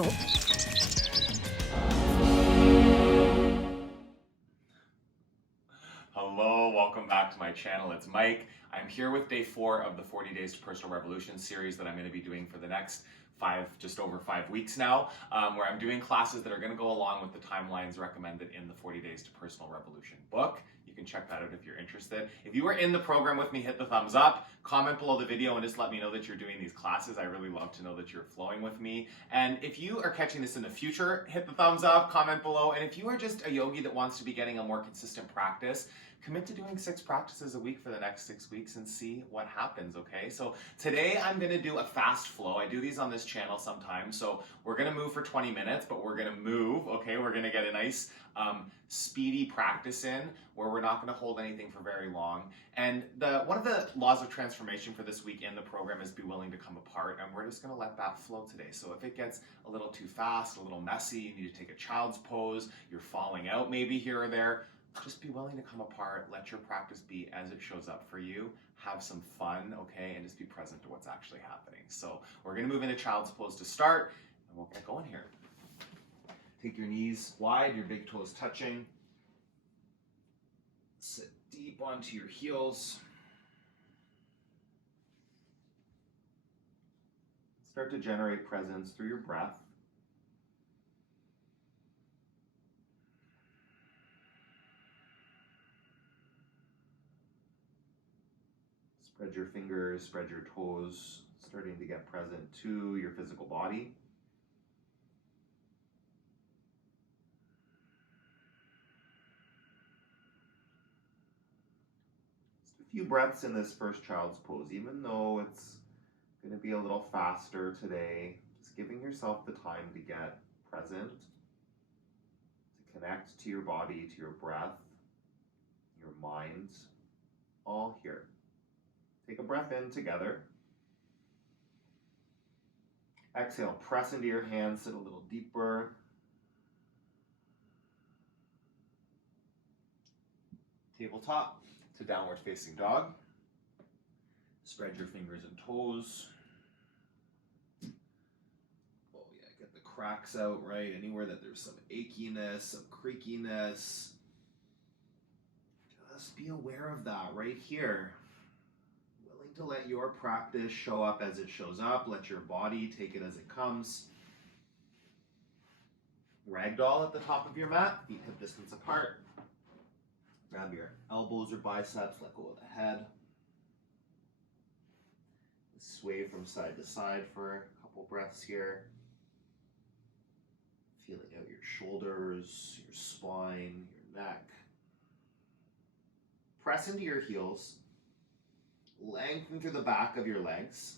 channel. Hello, welcome back to my channel. It's Mike. I'm here with day 4 of the 40 Days to Personal Revolution series that I'm going to be doing for the next just over 5 weeks now, where I'm doing classes that are going to go along with the timelines recommended in the 40 Days to Personal Revolution book. You can check that out if you're interested. If you are in the program with me, hit the thumbs up, comment below the video, and just let me know that you're doing these classes. I really love to know that you're flowing with me. And if you are catching this in the future, hit the thumbs up, comment below. And if you are just a yogi that wants to be getting a more consistent practice, commit to doing 6 practices a week for the next 6 weeks and see what happens, okay? So today I'm gonna do a fast flow. I do these on this channel sometimes. So we're gonna move for 20 minutes, but we're gonna move, okay? We're gonna get a nice speedy practice in where we're not gonna hold anything for very long. And one of the laws of transformation for this week in the program is be willing to come apart, and we're just gonna let that flow today. So if it gets a little too fast, a little messy, you need to take a child's pose, you're falling out maybe here or there, just be willing to come apart, let your practice be as it shows up for you, have some fun, okay, and just be present to what's actually happening. So we're gonna move into child's pose to start, and we'll get going here. Take your knees wide, your big toes touching. Sit deep onto your heels. Start to generate presence through your breath. Spread your fingers, spread your toes, starting to get present to your physical body. Just a few breaths in this first child's pose, even though it's going to be a little faster today. Just giving yourself the time to get present, to connect to your body, to your breath, your mind, all here. Take a breath in together. Exhale, press into your hands, sit a little deeper. Tabletop to downward facing dog. Spread your fingers and toes. Oh yeah, get the cracks out, right? Anywhere that there's some achiness, some creakiness. Just be aware of that right here. To let your practice show up as it shows up. Let your body take it as it comes. Ragdoll at the top of your mat, feet hip distance apart. Grab your elbows or biceps, let go of the head. Sway from side to side for a couple breaths here. Feeling out your shoulders, your spine, your neck. Press into your heels. Lengthen through the back of your legs.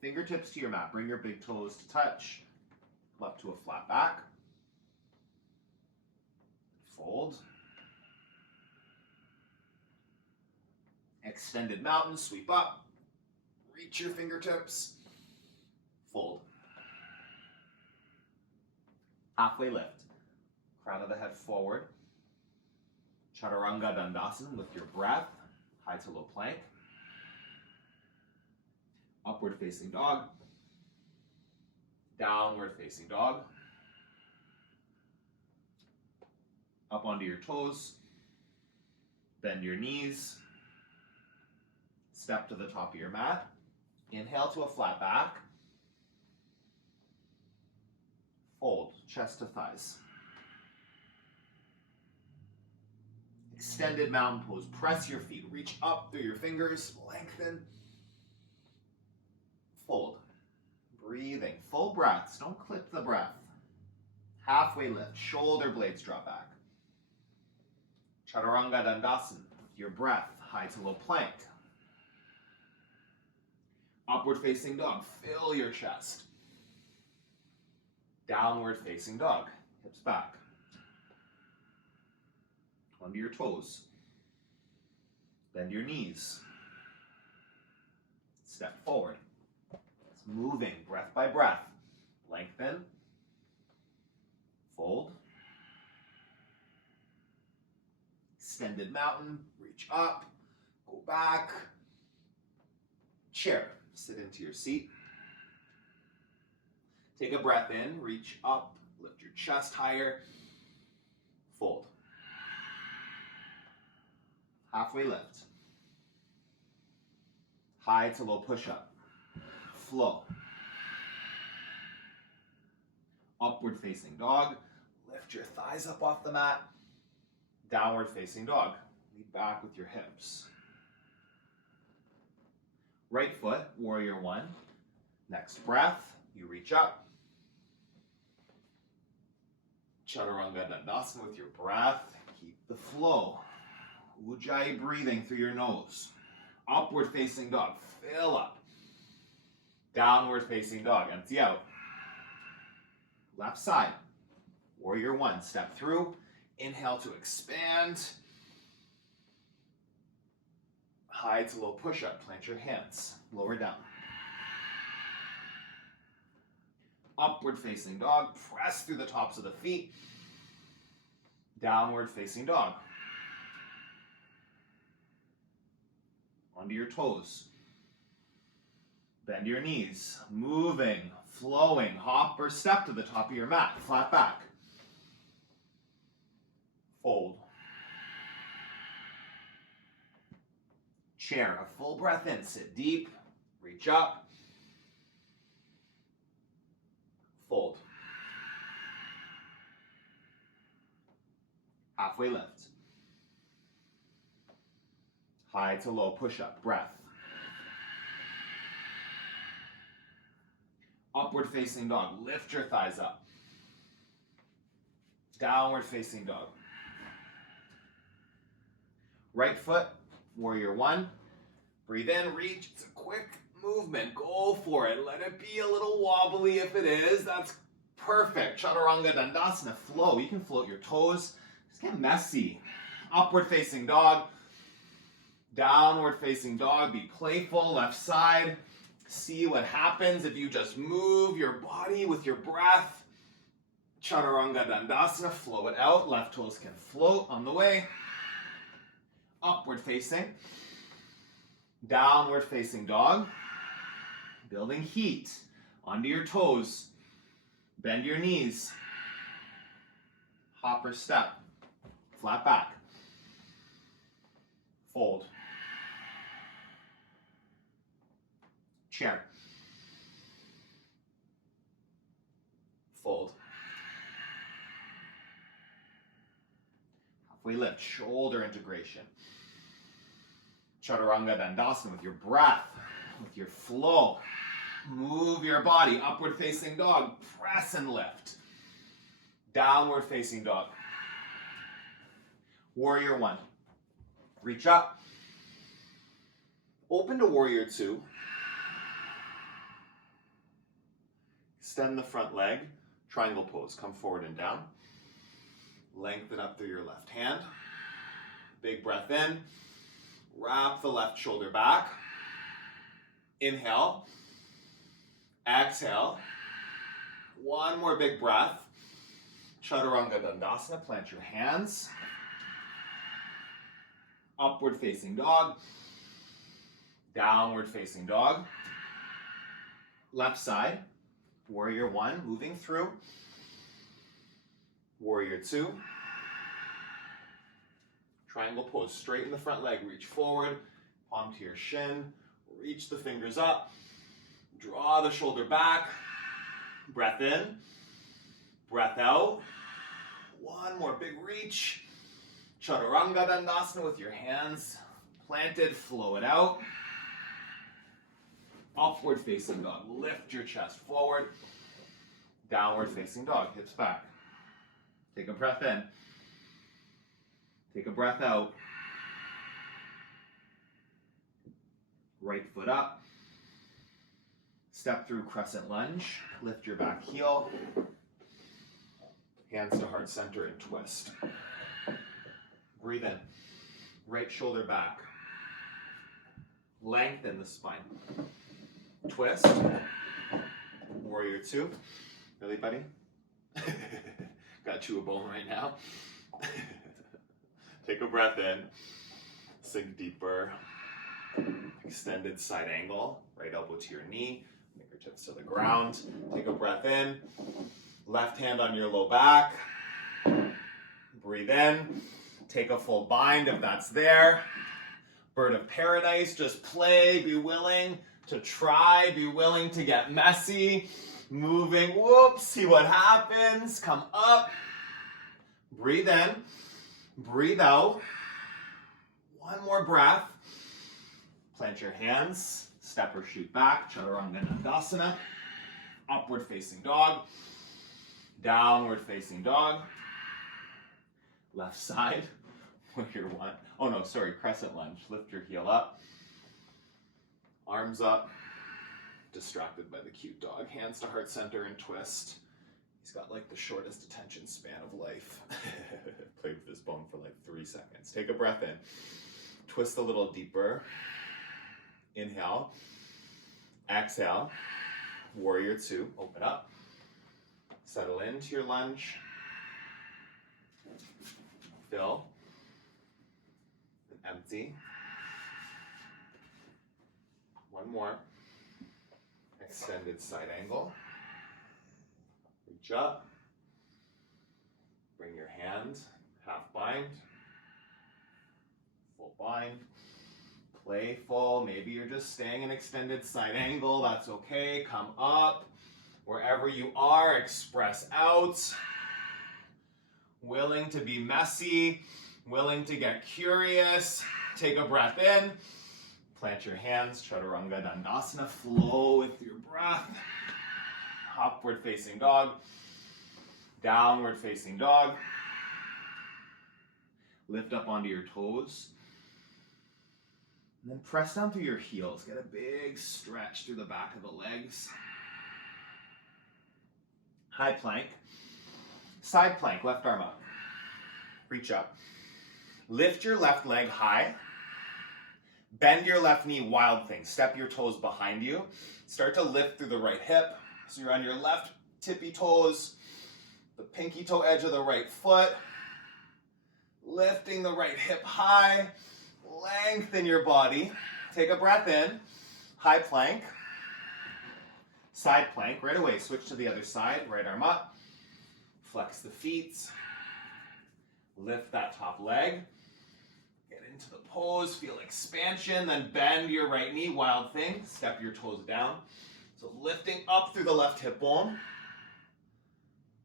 Fingertips to your mat. Bring your big toes to touch. Come up to a flat back. Fold. Extended mountain. Sweep up. Reach your fingertips. Fold. Halfway lift. Crown of the head forward. Chaturanga Dandasana with your breath. High to low plank. Upward facing dog. Downward facing dog. Up onto your toes. Bend your knees. Step to the top of your mat. Inhale to a flat back. Fold, chest to thighs. Extended mountain pose. Press your feet. Reach up through your fingers. Lengthen. Fold. Breathing. Full breaths. Don't clip the breath. Halfway lift. Shoulder blades drop back. Chaturanga Dandasana. Your breath. High to low plank. Upward facing dog. Fill your chest. Downward facing dog. Hips back. Onto your toes. Bend your knees. Step forward. It's moving breath by breath. Lengthen. Fold. Extended mountain. Reach up. Go back. Chair. Sit into your seat. Take a breath in, reach up, lift your chest higher, fold. Halfway lift. High to low push-up. Flow. Upward facing dog. Lift your thighs up off the mat. Downward facing dog. Lean back with your hips. Right foot, warrior one. Next breath, you reach up. Chaturanga Dandasana with your breath. Keep the flow. Ujjayi breathing through your nose. Upward facing dog, fill up. Downward facing dog, empty out. Left side, warrior one, step through. Inhale to expand. High to low push-up, plant your hands, lower down. Upward facing dog, press through the tops of the feet. Downward facing dog. Onto your toes. Bend your knees, moving, flowing, hop or step to the top of your mat, flat back. Fold. Chair, a full breath in, sit deep, reach up. Fold. Halfway lift. High to low push-up, breath. Upward facing dog, lift your thighs up. Downward facing dog. Right foot, warrior one. Breathe in, reach, it's a quick movement, go for it. Let it be a little wobbly if it is, that's perfect. Chaturanga Dandasana, flow, you can float your toes, just get messy. Upward facing dog, downward facing dog, be playful, left side. See what happens if you just move your body with your breath. Chaturanga Dandasana, flow it out, left toes can float on the way. Upward facing, downward facing dog. Building heat, onto your toes, bend your knees, hop or step, flat back, fold, chair, fold, halfway lift, shoulder integration, Chaturanga Dandasana with your breath, with your flow. Move your body, upward facing dog, press and lift. Downward facing dog. Warrior one. Reach up. Open to warrior two. Extend the front leg. Triangle pose. Come forward and down. Lengthen up through your left hand. Big breath in. Wrap the left shoulder back. Inhale. Exhale. One more big breath. Chaturanga Dandasana, plant your hands. Upward facing dog. Downward facing dog. Left side. Warrior one, moving through. Warrior two. Triangle pose, straighten the front leg, reach forward, palm to your shin, reach the fingers up. Draw the shoulder back, breath in, breath out. One more big reach. Chaturanga Dandasana with your hands planted, flow it out. Upward facing dog, lift your chest forward. Downward facing dog, hips back. Take a breath in. Take a breath out. Right foot up. Step through crescent lunge, lift your back heel, hands to heart center and twist. Breathe in, right shoulder back, lengthen the spine. Twist, warrior two. Really, buddy? Got chew a bone right now. Take a breath in, sink deeper, extended side angle, right elbow to your knee. Fingertips to the ground. Take a breath in. Left hand on your low back. Breathe in. Take a full bind if that's there. Bird of paradise, just play, be willing to try, be willing to get messy. Moving, whoops, see what happens. Come up. Breathe in. Breathe out. One more breath. Plant your hands. Step or shoot back. Chaturanga Dandasana. Upward facing dog. Downward facing dog. Left side. Warrior one. Oh no, sorry, crescent lunge. Lift your heel up. Arms up. Distracted by the cute dog. Hands to heart center and twist. He's got like the shortest attention span of life. Played with this bone for like 3 seconds. Take a breath in. Twist a little deeper. Inhale. Exhale. Warrior two. Open up. Settle into your lunge. Fill. Empty. One more. Extended side angle. Reach up. Bring your hand. Half bind. Full bind. Playful. Maybe you're just staying in extended side angle. That's okay. Come up. Wherever you are, express out. Willing to be messy. Willing to get curious. Take a breath in. Plant your hands. Chaturanga Dandasana. Flow with your breath. Upward facing dog. Downward facing dog. Lift up onto your toes. And then press down through your heels. Get a big stretch through the back of the legs. High plank. Side plank, left arm up. Reach up. Lift your left leg high. Bend your left knee, wild thing. Step your toes behind you. Start to lift through the right hip. So you're on your left tippy toes, the pinky toe edge of the right foot. Lifting the right hip high. Lengthen your body. Take a breath in. High plank. Side plank. Right away, switch to the other side. Right arm up. Flex the feet. Lift that top leg. Get into the pose. Feel expansion. Then bend your right knee. Wild thing. Step your toes down. So lifting up through the left hip bone.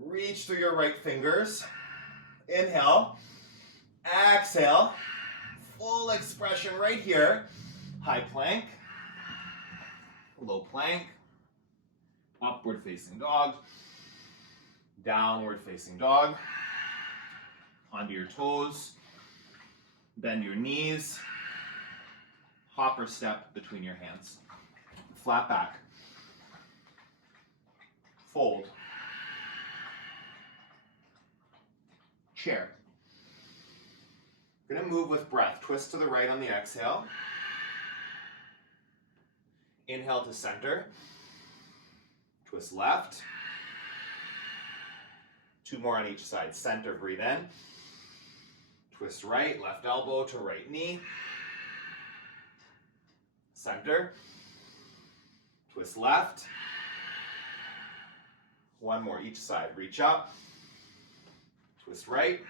Reach through your right fingers. Inhale. Exhale. Full expression right here. High plank. Low plank. Upward facing dog. Downward facing dog. Onto your toes. Bend your knees. Hop or step between your hands. Flat back. Fold. Chair. We're going to move with breath. Twist to the right on the exhale. Inhale to center. Twist left. 2 more on each side. Center, breathe in. Twist right, left elbow to right knee. Center. Twist left. 1 more each side. Reach up. Twist right.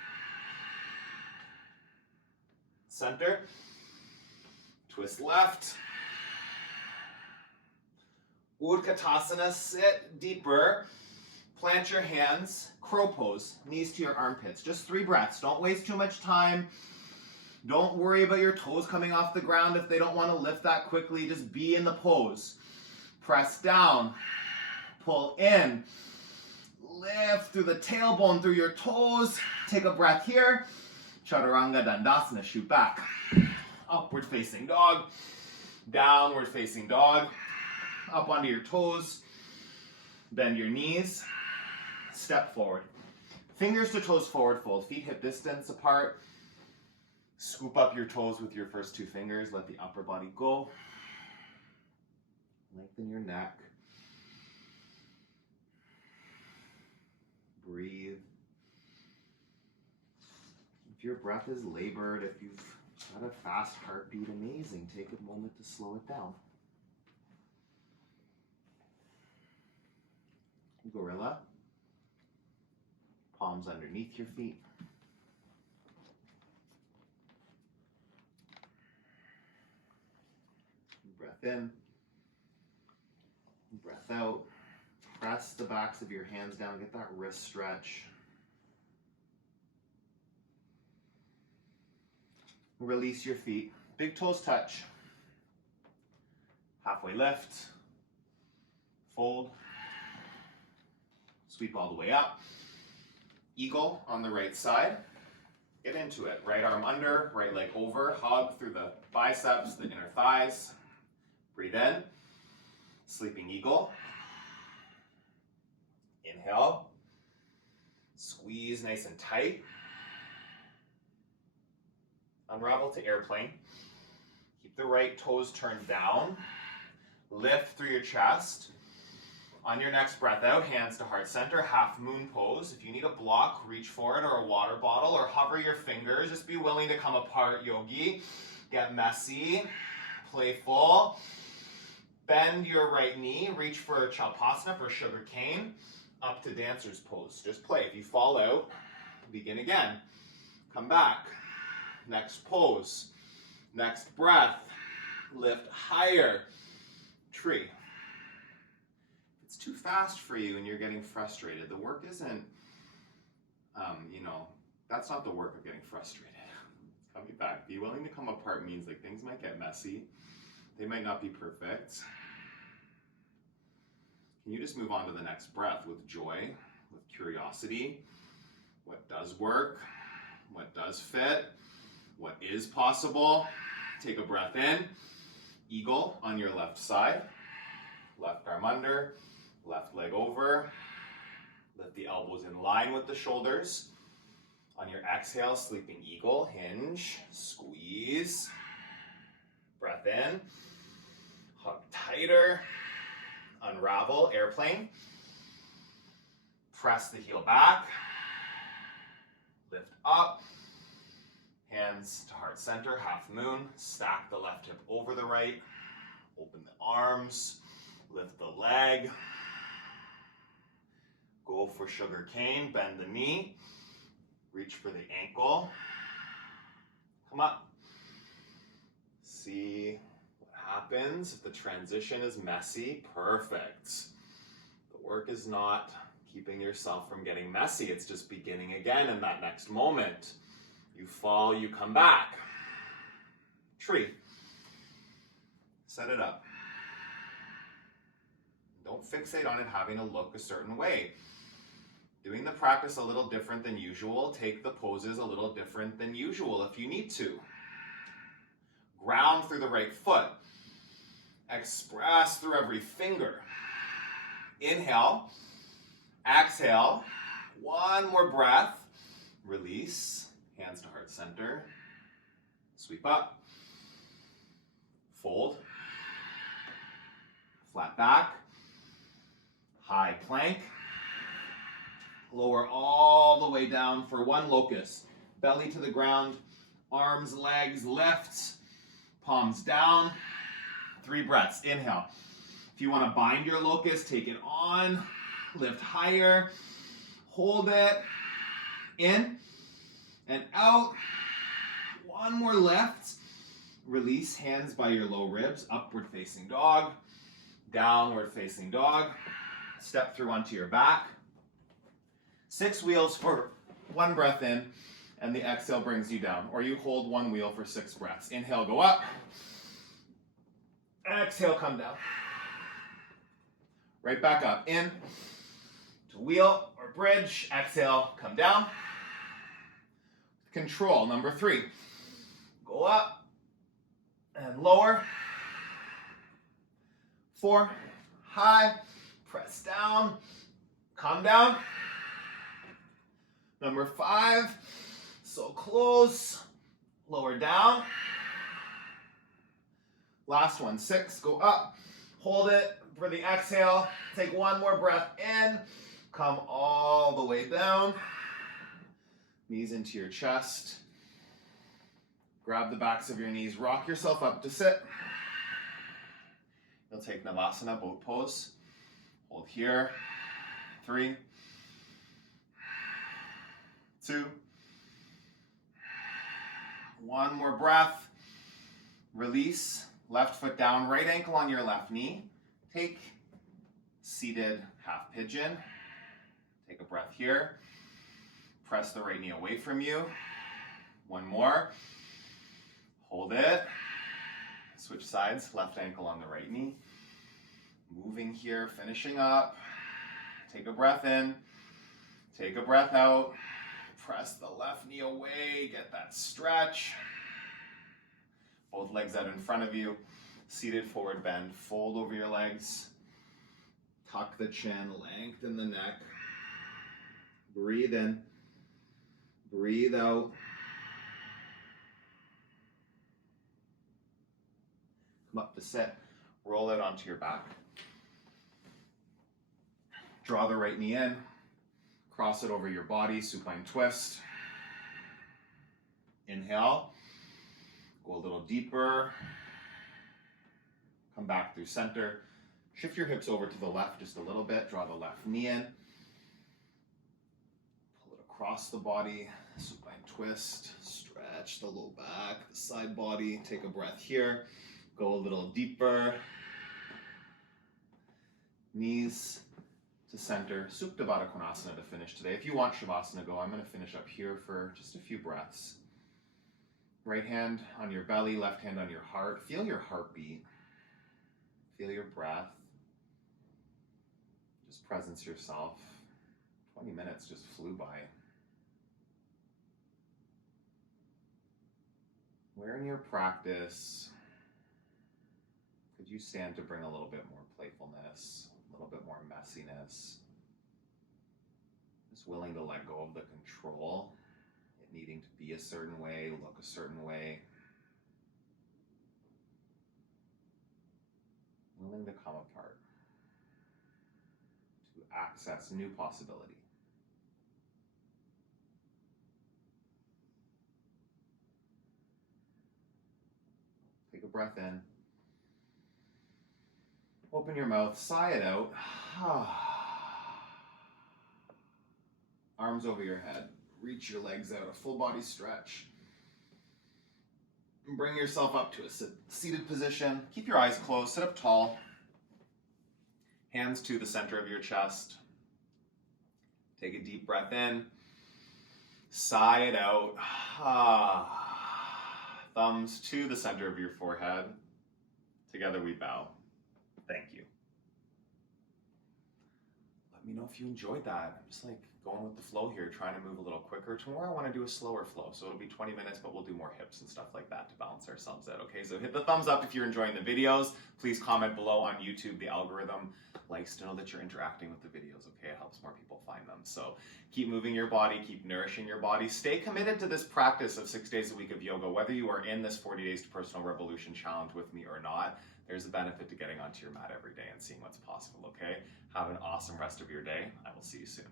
Center. Twist left. Utkatasana, sit deeper. Plant your hands. Crow pose, knees to your armpits. Just 3 breaths. Don't waste too much time. Don't worry about your toes coming off the ground if they don't want to lift that quickly. Just be in the pose. Press down. Pull in. Lift through the tailbone, through your toes. Take a breath here. Chaturanga Dandasana, shoot back. Upward facing dog. Downward facing dog. Up onto your toes. Bend your knees. Step forward. Fingers to toes forward fold. Feet hip distance apart. Scoop up your toes with your first 2 fingers. Let the upper body go. Lengthen your neck. Breathe. If your breath is labored, if you've got a fast heartbeat, amazing. Take a moment to slow it down. Gorilla. Palms underneath your feet. Breath in. Breath out. Press the backs of your hands down. Get that wrist stretch. Release your feet. Big toes touch. Halfway lift. Fold. Sweep all the way up. Eagle on the right side. Get into it. Right arm under, right leg over. Hug through the biceps, the inner thighs. Breathe in. Sleeping eagle. Inhale. Squeeze nice and tight. Unravel to airplane. Keep the right toes turned down. Lift through your chest. On your next breath out, hands to heart center, half moon pose. If you need a block, reach for it, or a water bottle, or hover your fingers. Just be willing to come apart, yogi. Get messy, playful. Bend your right knee, reach for Chalpasana, for sugar cane, up to dancer's pose. Just play. If you fall out, begin again. Come back. Next pose. Next breath. Lift higher. Tree. It's too fast for you and you're getting frustrated. The work isn't, that's not the work of getting frustrated. Coming back. Be willing to come apart means like things might get messy. They might not be perfect. Can you just move on to the next breath with joy, with curiosity? What does work? What does fit? What is possible? Take a breath in. Eagle on your left side. Left arm under. Left leg over. Lift the elbows in line with the shoulders. On your exhale, sleeping eagle, hinge, squeeze. Breath in. Hug tighter. Unravel, airplane. Press the heel back. Lift up. Hands to heart center, half moon. Stack the left hip over the right. Open the arms. Lift the leg. Go for sugar cane, bend the knee. Reach for the ankle. Come up. See what happens if the transition is messy. Perfect. The work is not keeping yourself from getting messy. It's just beginning again in that next moment. You fall, you come back. Tree. Set it up. Don't fixate on it having to look a certain way. Doing the practice a little different than usual. Take the poses a little different than usual if you need to. Ground through the right foot. Express through every finger. Inhale. Exhale. One more breath. Release. Hands to heart center. Sweep up. Fold. Flat back. High plank. Lower all the way down for one locust. Belly to the ground. Arms, legs, lift. Palms down. 3 breaths. Inhale. If you want to bind your locust, take it on. Lift higher. Hold it. In. And out. One more lift. Release hands by your low ribs. Upward facing dog. Downward facing dog. Step through onto your back. 6 wheels for 1 breath in. And the exhale brings you down. Or you hold 1 wheel for 6 breaths. Inhale, go up. Exhale, come down. Right back up. In. To wheel or bridge. Exhale, come down. Control, number 3. Go up and lower. 4, high, press down, come down. Number 5, so close, lower down. Last one, 6, go up, hold it for the exhale. Take 1 more breath in, come all the way down. Knees into your chest. Grab the backs of your knees. Rock yourself up to sit. You'll take Navasana, boat pose. Hold here. 3, 2, 1 more breath. Release, left foot down, right ankle on your left knee. Take seated half pigeon. Take a breath here. Press the right knee away from you. 1 more. Hold it. Switch sides, left ankle on the right knee. Moving here, finishing up. Take a breath in. Take a breath out. Press the left knee away, get that stretch. Both legs out in front of you. Seated forward bend, fold over your legs. Tuck the chin, lengthen the neck. Breathe in, breathe out. Come up to sit, roll it onto your back. Draw the right knee in, cross it over your body, supine twist. Inhale, go a little deeper. Come back through center. Shift your hips over to the left just a little bit. Draw the left knee in. Pull it across the body, supine twist. Stretch the low back, the side body. Take a breath here. Go a little deeper. Knees to center. Supta Baddha Konasana to finish today. If you want Shavasana, go. I'm going to finish up here for just a few breaths. Right hand on your belly, left hand on your heart. Feel your heartbeat. Feel your breath. Just presence yourself. 20 minutes just flew by. Where in your practice could you stand to bring a little bit more playfulness, a little bit more messiness? Just willing to let go of the control, it needing to be a certain way, look a certain way. Willing to come apart, to access new possibility. Take a breath in. Open your mouth, sigh it out. Arms over your head. Reach your legs out, a full body stretch. And bring yourself up to a seated position. Keep your eyes closed, sit up tall. Hands to the center of your chest. Take a deep breath in. Sigh it out. Thumbs to the center of your forehead. Together we bow. Thank you. Let me know if you enjoyed that. I'm just like going with the flow here, trying to move a little quicker. Tomorrow I want to do a slower flow, so it'll be 20 minutes, but we'll do more hips and stuff like that to balance ourselves out, okay? So hit the thumbs up if you're enjoying the videos. Please comment below on YouTube. The algorithm likes to know that you're interacting with the videos, okay? It helps more people find them. So keep moving your body, keep nourishing your body. Stay committed to this practice of 6 days a week of yoga, whether you are in this 40 Days to Personal Revolution challenge with me or not. There's a benefit to getting onto your mat every day and seeing what's possible, okay? Have an awesome rest of your day. I will see you soon.